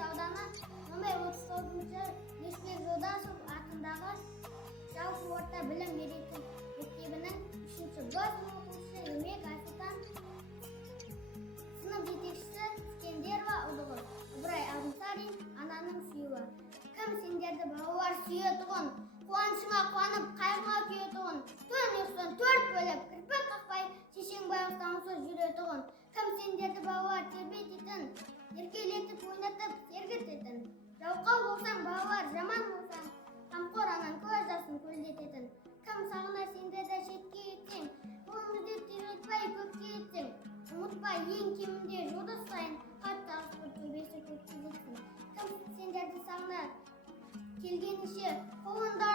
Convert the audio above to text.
Келес ауданы номер 39 Ешбек Жолдасов атындағы жалпы орта білім беретін мектебінің 3-ші Б оқушысы Ермек Асылтан, сынып жетекшісі Скендерова Ұлығыр, Ыбырай Алтынсарин, ананың сүйуі. Кім сендерді балалар сүйетұғын, қуанышыңа қуанып, қайғыңа күйетұғын, түн ұйқысын 4 бөліп, кірпік қақпай, шешең байғыстансыз жүретұғын. Кім сендерді балалар тербететін, еркелетіп, ойнатып, сергітетін. Жалқау болсаң, балалар жаман болсаң, қамқор анаң көз жасын көлдететін. Кім сағынар сендерді шетке етсең, қолыңды терлетпей көпке етсең. Ұмытпа, ең кемінде жұлдыз сайын қатты аспыр төбесі көкке жетсін. Кім сендерді сағынар келгенінше қолында